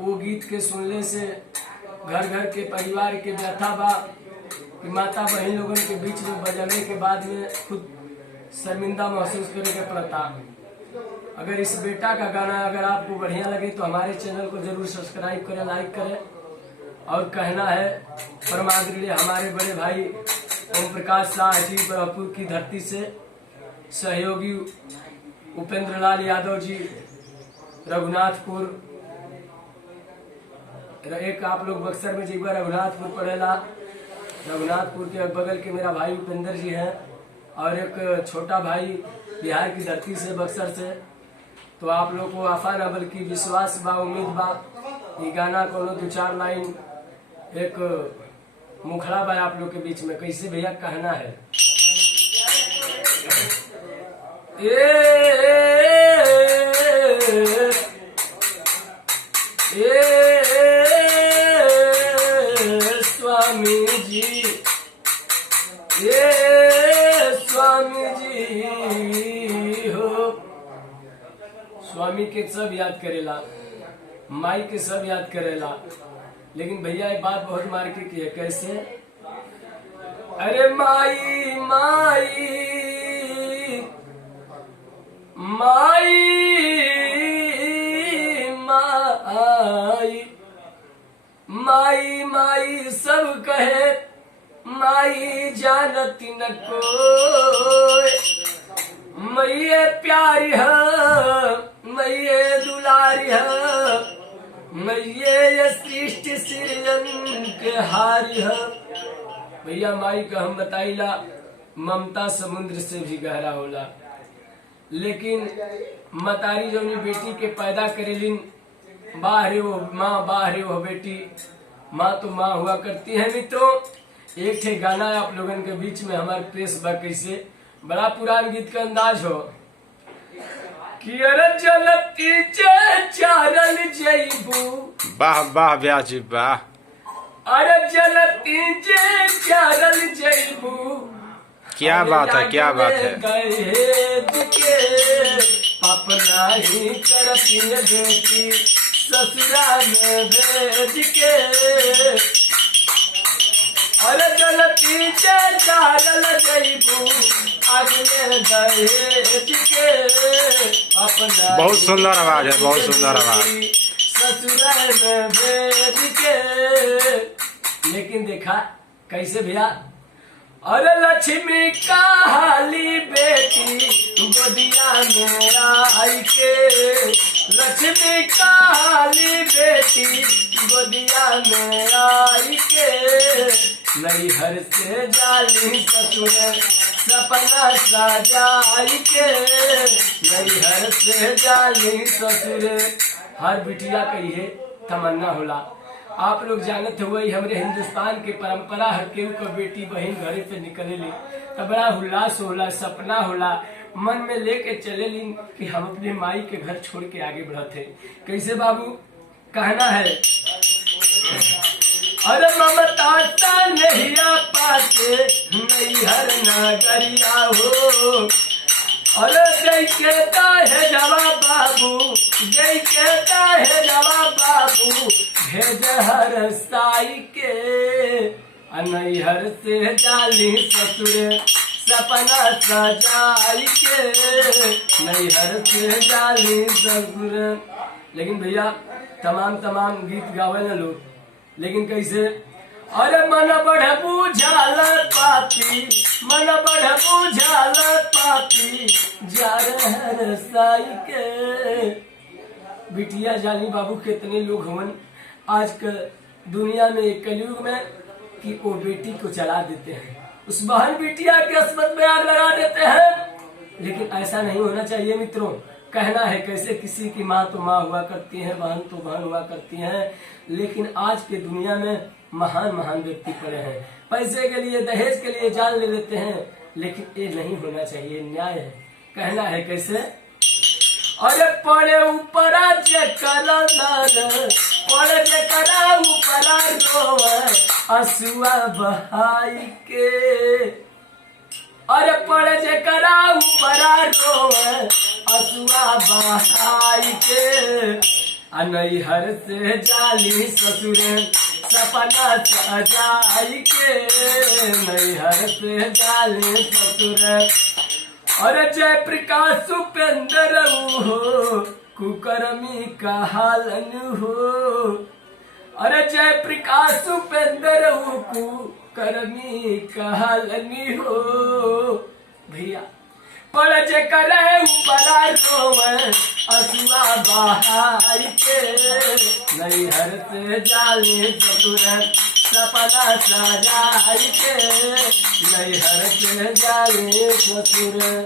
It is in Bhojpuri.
वो गीत के सुनने से घर घर के परिवार के व्यथा बा कि माता बहन लोगों के बीच में बजने के बाद में खुद शर्मिंदा महसूस करे के पड़ता। अगर इस बेटा का गाना अगर आपको बढ़िया लगे तो हमारे चैनल को जरूर सब्सक्राइब करें, लाइक करें। और कहना है परमादरणीय हमारे बड़े भाई ओम प्रकाश शाह जी ब्रह्मपुर की धरती से, सहयोगी उपेंद्र लाल यादव जी रघुनाथपुर, एक आप लोग बक्सर में जीवा रघुनाथपुर पड़ेला, रघुनाथपुर के बगल के मेरा भाई उपेंद्र जी हैं, और एक छोटा भाई बिहार की धरती से बक्सर से। तो आप लोग को आशा न बल्कि विश्वास बा, उम्मीद बा ये गाना कोनो 2-4 लाइन एक मुखड़ा बा आप लोग के बीच में। कैसे भैया कहना है, स्वामी जी, स्वामी जी हो। स्वामी के सब याद करेला, माई के सब याद करेला, लेकिन भैया एक बात बहुत मार्के की है। कैसे? अरे माई माई माई माई माई माई सब कहे, माई जानती न कोई। मैये प्यारी है, मैये दुलारी है, मैये सृष्टि सृजन के हारी है। भैया माई का हम बताइला ममता समुद्र से भी गहरा होला, लेकिन मतारी जो बेटी के पैदा करेलिन, बाहरे वो माँ, बाहरे वो बेटी, माँ तो माँ हुआ करती है। मित्रों एक ठे गाना आप लोगन के बीच में हमारे प्रेस बा, कैसे बड़ा पुरान गीत का अंदाज हो कि अरे जलती चारल जईबू, वाह वाह ब्याह जी वाह। अरे जलती चारल जईबू, क्या बात है, क्या बात है। अपना ही करती बेटी ससुरा में भेज के, अरे जलती चारल जईबू, अगले दहेज के अपना। बहुत सुंदर आवाज है, बहुत सुंदर आवाज। ससुरा में भेज के, लेकिन देखा कैसे भैया, अरे लक्ष्मी का हाली बेटी गोदिया में आई के, लक्ष्मी का हाली बेटी गोदिया में आई के, नैहर से जाली ससुर सपना सजाई के, नैहर से जाली ससुर। हर बिटिया का ये तमन्ना होला। आप लोग जानते हुए हमारे हिंदुस्तान के परंपरा हर केहू को बेटी बहन घरे से निकले ली तो बड़ा उल्लास होला, सपना होला, मन में लेके चले ली कि हम अपने माई के घर छोड़ के आगे बढ़ते। कैसे बाबू कहना है, अरे ममता नहीं पाते नैहर नगरिया हो, अरे जय कहता है जवाब बाबू, जय कहता है जवाब बाबू, भेज हर साई के, नैहर से जाली ससुर सपना सजाई के, नैहर से जाली ससुर। लेकिन भैया तमाम गीत गावे न लोग, लेकिन कैसे? अरे मन बढ़ बुझाल पापी, मन बढ़ बुझाल पापी, जा रहे साई के। बिटिया जानी बाबू कितने लोग हवन आज के दुनिया में कलयुग में कि वो बेटी को चला देते हैं, उस बहन बिटिया के अस्मत में आग लगा देते हैं। लेकिन ऐसा नहीं होना चाहिए मित्रों। कहना है कैसे, किसी की माँ तो माँ हुआ करती है, बहन तो बहन हुआ करती है, लेकिन आज के दुनिया में महान व्यक्ति पड़े हैं, पैसे के लिए दहेज के लिए जान ले लेते हैं, लेकिन ये नहीं होना चाहिए, न्याय है। कहना है कैसे, अरे पड़े ऊपर पड़े जकरा ऊपर हसुआ बहाई के, अरे पड़े जकरा ऊपर हसुआ बहाई के, नैहर से जाली ससुर सपना सजाई के, नैहर से जाली ससुर। अरे जय प्रकाश उपेंद्र हो कुकर्मी का हालन हो, अरे जय प्रकाश उपेंद्र हो कुकर्मी का हालन हो। भैया पर जे करे ऊपरा रोवे असुआ बहाई के, नैहर से जाले ससुर सपना सजाई के, नैहर से जाले ससुर।